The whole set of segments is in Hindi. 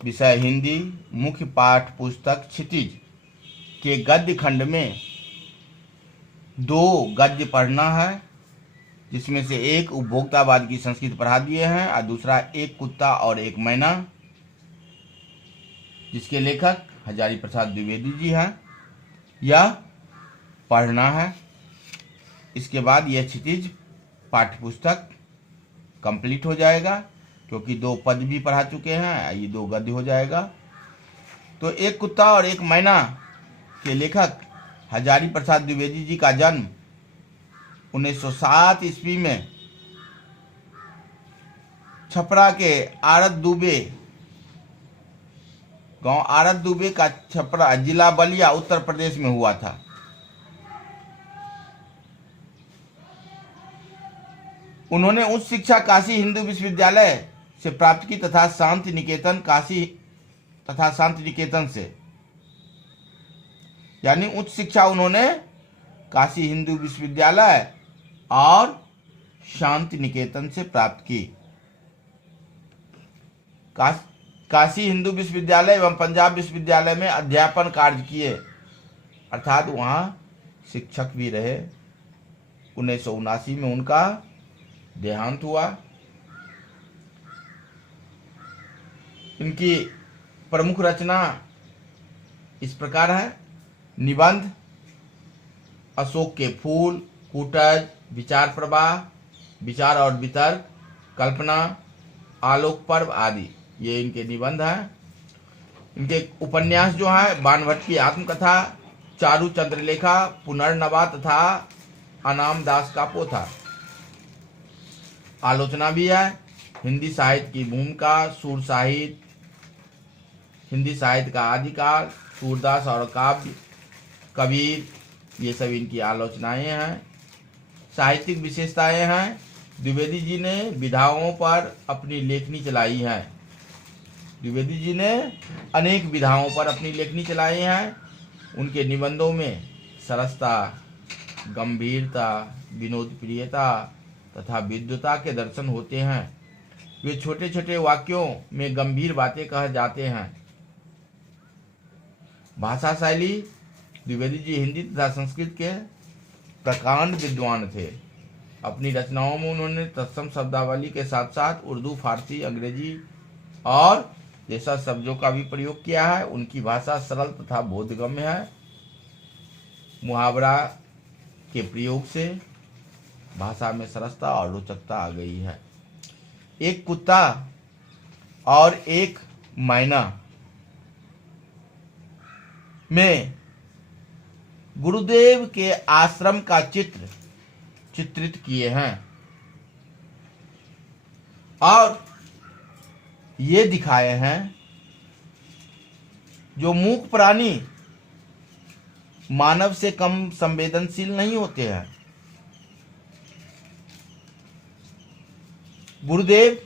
विषय हिंदी, मुख्य पाठ पुस्तक क्षितिज के गद्य खंड में 2 गद्य पढ़ना है, जिसमें से एक उपभोक्तावाद की संस्कृति पढ़ा दिए हैं और दूसरा एक कुत्ता और एक मैना, जिसके लेखक हजारी प्रसाद द्विवेदी जी हैं। यह पढ़ना है। इसके बाद यह क्षितिज पाठ्यपुस्तक कंप्लीट हो जाएगा, क्योंकि 2 पद भी पढ़ा चुके हैं, ये 2 गद्य हो जाएगा। तो एक कुत्ता और एक मैना के लेखक हजारी प्रसाद द्विवेदी जी का जन्म 1907 ईस्वी में छपरा के आरत दुबे गांव आरत दुबे का छपरा जिला बलिया उत्तर प्रदेश में हुआ था। उन्होंने उच्च शिक्षा काशी हिंदू विश्वविद्यालय से प्राप्त की तथा शांति निकेतन से, यानी उच्च शिक्षा उन्होंने काशी हिंदू विश्वविद्यालय और शांति निकेतन से प्राप्त की। काशी हिंदू विश्वविद्यालय एवं पंजाब विश्वविद्यालय में अध्यापन कार्य किए, अर्थात वहाँ शिक्षक भी रहे। 1979 में उनका देहांत हुआ। इनकी प्रमुख रचना इस प्रकार है: निबंध, अशोक के फूल, कूटज, विचार प्रवाह, विचार और वितर्क, कल्पना, आलोक पर्व आदि, ये इनके निबंध हैं। इनके उपन्यास जो है बाणभट्ट की आत्मकथा, चारू चंद्रलेखा, पुनर्नवा तथा अनाम दास का पोथा। आलोचना भी है, हिंदी साहित्य की भूमिका, सूर साहित्य, हिंदी साहित्य का आदिकाल, सूरदास और काव्य, कबीर, ये सब इनकी आलोचनाएं हैं। साहित्यिक विशेषताएं हैं, द्विवेदी जी ने विधाओं पर अपनी लेखनी चलाई है। द्विवेदी जी ने अनेक विधाओं पर अपनी लेखनी चलाई है। उनके निबंधों में सरसता, गंभीरता, विनोद प्रियता तथा विद्वता के दर्शन होते हैं। वे छोटे छोटे वाक्यों में गंभीर बातें कह जाते हैं। भाषा शैली, द्विवेदी जी हिंदी तथा संस्कृत के प्रकांड विद्वान थे। अपनी रचनाओं में उन्होंने तत्सम शब्दावली के साथ साथ उर्दू, फारसी, अंग्रेजी और देशज शब्दों का भी प्रयोग किया है। उनकी भाषा सरल तथा बोधगम्य है। मुहावरा के प्रयोग से भाषा में सरसता और रोचकता आ गई है। एक कुत्ता और एक मैना में गुरुदेव के आश्रम का चित्र चित्रित किए हैं और ये दिखाए हैं जो मूक प्राणी मानव से कम संवेदनशील नहीं होते हैं। गुरुदेव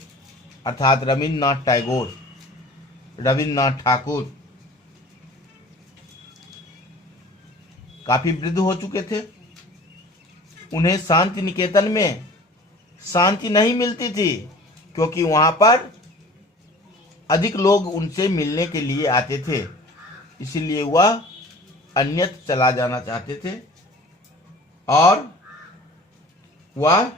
अर्थात रविन्द्रनाथ टैगोर, रविन्द्रनाथ ठाकुर काफी वृद्ध हो चुके थे। उन्हें शांति निकेतन में शांति नहीं मिलती थी, क्योंकि वहां पर अधिक लोग उनसे मिलने के लिए आते थे। इसलिए वह अन्यत्र चला जाना चाहते थे और वह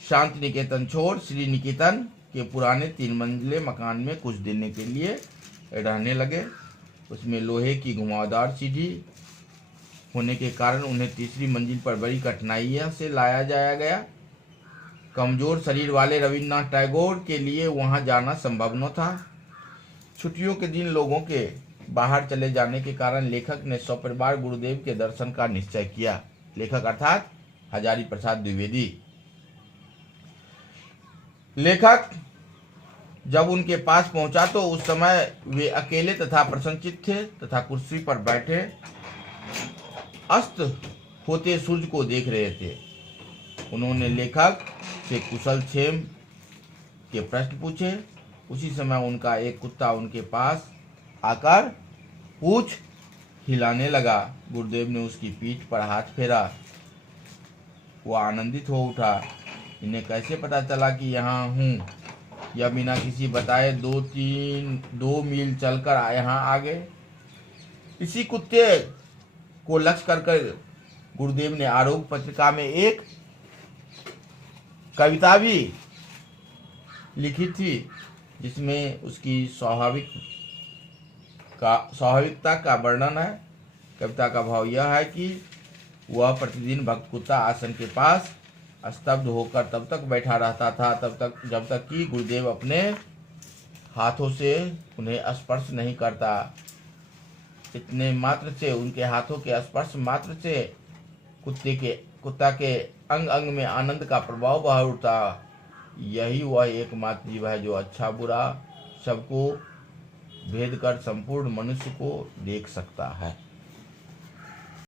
शांति निकेतन छोड़ श्री निकेतन के पुराने 3 मंजिले मकान में कुछ दिन के लिए रहने लगे। उसमें लोहे की घुमावदार सीढ़ी होने के कारण उन्हें तीसरी मंजिल पर बड़ी कठिनाइयों से लाया जाया गया। कमजोर शरीर वाले रविन्द्रनाथ टैगोर के लिए वहां जाना संभव न था। छुट्टियों के दिन लोगों के बाहर चले जाने के कारण लेखक ने सपरिवार गुरुदेव के दर्शन का निश्चय किया। लेखक अर्थात हजारी प्रसाद द्विवेदी। लेखक जब उनके पास पहुंचा तो उस समय वे अकेले तथा प्रसन्नचित्त थे तथा कुर्सी पर बैठे अस्त होते सूर्य को देख रहे थे। उन्होंने लेखक से कुशल क्षेम के प्रश्न पूछे। उसी समय उनका एक कुत्ता उनके पास आकर पूंछ हिलाने लगा। गुरुदेव ने उसकी पीठ पर हाथ फेरा। वह आनंदित हो उठा। इन्हें कैसे पता चला कि यहाँ हूँ? या बिना किसी बताए 2 मील चलकर यहाँ आ गए। इसी कुत्ते को लक्ष्य कर गुरुदेव ने आरोग्य पत्रिका में एक कविता भी लिखी थी, जिसमें उसकी स्वाभाविकता का वर्णन है। कविता का भाव यह है कि वह प्रतिदिन भक्त कुत्ता आसन के पास स्तब्ध होकर तब तक बैठा रहता था जब तक कि गुरुदेव अपने हाथों से उन्हें स्पर्श नहीं करता। इतने मात्र से, उनके हाथों के स्पर्श मात्र से कुत्ता के अंग अंग में आनंद का प्रभाव बह उठता। यही वह एकमात्र जीव है जो अच्छा बुरा सबको भेद कर संपूर्ण मनुष्य को देख सकता है।